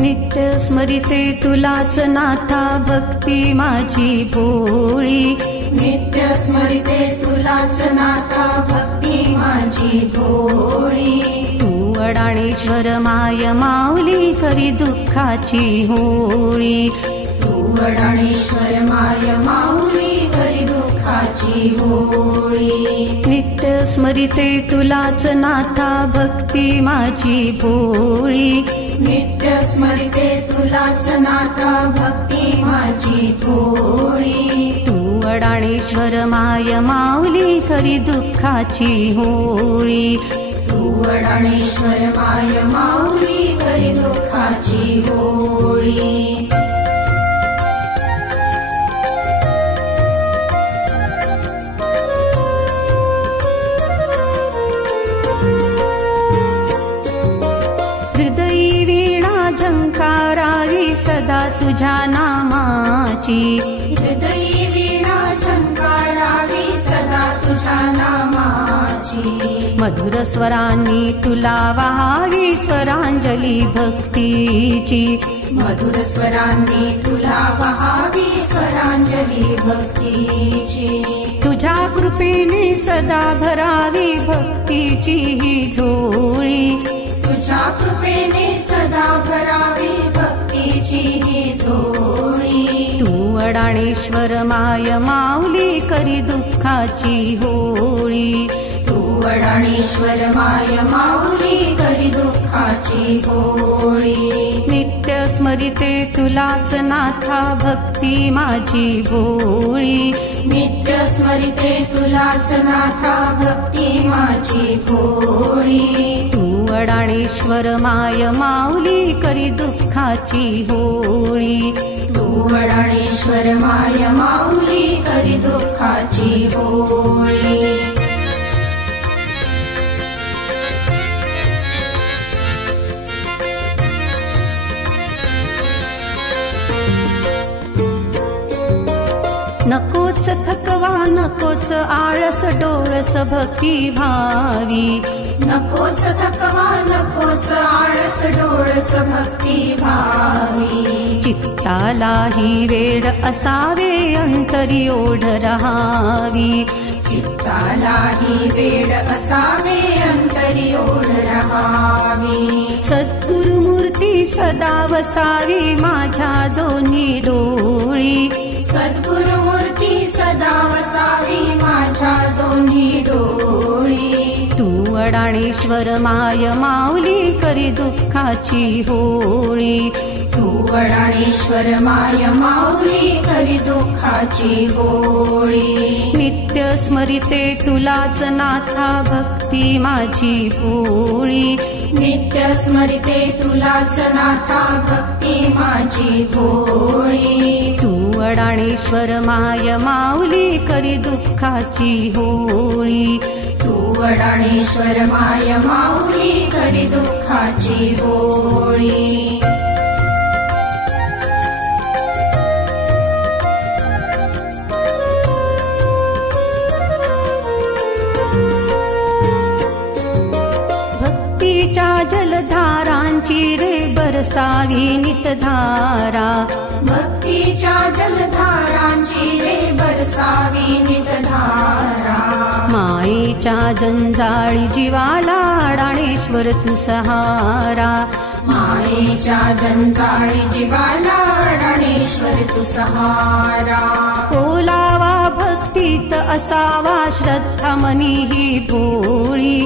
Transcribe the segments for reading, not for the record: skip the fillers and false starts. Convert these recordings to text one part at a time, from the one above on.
नित्य स्मरिते तुलाच नाथा भक्ती माझी भोळी, नित्य स्मरिते तुलाच नाथा भक्ती माझी भोळी। तू अडाणेश्वर माय माऊली करी दुःखाची होळी, तू अडाणेश्वर माय माऊली करी दुःखाची होळी। नित्य स्मरिते तुलाच नाथा भक्ती माझी भोळी, नित्य स्मरिते तुलाच नाथा भक्ती माझी भोळी। तू अडाणेश्वर माय माऊली करी दुःखाची होळी, तू अडाणेश्वर माय माऊली करी दुःखाची होळी। हृदयी वीणा झंकारावी सदा तुझ्या नामाची, हृदयी वीणा झंकारावी सदा तुझ्या नामाची। मधुर स्वरांनी तुला वहावी स्वरांजली भक्तीची, मधुर स्वरांनी तुला वहावी स्वरांजली भक्तीची। तुझ्या कृपेने सदा भरावी भक्तीची ही झोळी, तुझ्या कृपेने सदा भरावी भक्तीची ही झोळी। तू अडाणेश्वर माय माऊली करी दुःखाची होळी, तू अडाणेश्वर माय माऊली करी दुःखाची होळी। नित्य स्मरिते तुलाच नाथा भक्ती माझी भोळी, नित्य स्मरिते तुलाच नाथा भक्ती माझी भोळी। तू अडाणेश्वर माय माऊली करी दुःखाची होळी, तू अडाणेश्वर माय माऊली करी दुःखाची होळी। नकोच थकवा नकोच आळस डोळस भक्ती भावी, नकोच थकवा नकोच आळस डोळस भक्ती भावी। चित्ताला ही वेळ असावे अंतरी ओढ रहावी, चित्ताला ही वेळ असावे अंतरी ओढ रहावी। सद्गुरुमूर्ती सदा वसावी माझ्या दोन्ही डोळी, सद्गुरुमूर्ती सदा वसावी माझ्या दोन्ही डोळी। तू अडाणेश्वर माय माऊली करी दुःखाची होळी, तू अडाणेश्वर माय माऊली करी दुःखाची होळी। नित्य स्मरिते तुलाच नाथा भक्ती माझी भोळी, नित्य स्मरिते तुलाच नाथा भक्ती माझी भोळी। तू अडाणेश्वर माय माऊली करी दुःखाची होळी, तू अडाणेश्वर माय माऊली करी दुःखाची होळी। भक्तीच्या जलधारांची रे बरसावी नितधारा, भक्तीच्या जलधारांची रे बरसावी नितधारा। मायेच्या जंजाळी जीवाला अडाणेश्वर तू सहारा, मायेच्या जंजाळी जीवाला अडाणेश्वर तू सहारा। ओलावा भक्तीत असावा श्रद्धा मनी ही भोळी,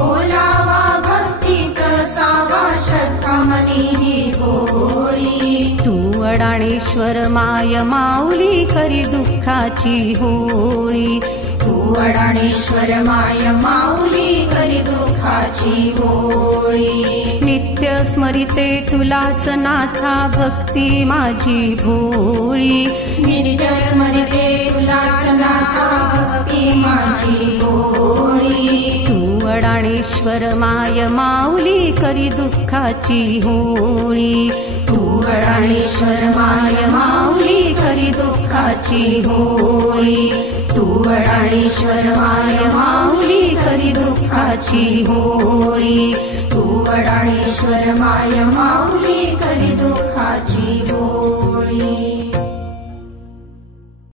ओलावा भक्तीत असावा श्रद्धा मनी ही भोळी। तू अडाणेश्वर माय माऊली करी दुःखाची होळी, तू अडाणेश्वर माय माऊली करी दुःखाची होळी। नित्य स्मरिते तुलाच नाथा भक्ती माझी भोळी, नित्य स्मरिते तुलाच नाथा भक्ती माझी भोळी। तू अडाणेश्वर माय माऊली करी दुःखाची होळी, तू अडाणेश्वर अडाणेश्वर माय माऊली करी दुःखाची होळी तू अडाणेश्वर माय माऊली करी दुःखाची होळी तू अडाणेश्वर माय माऊली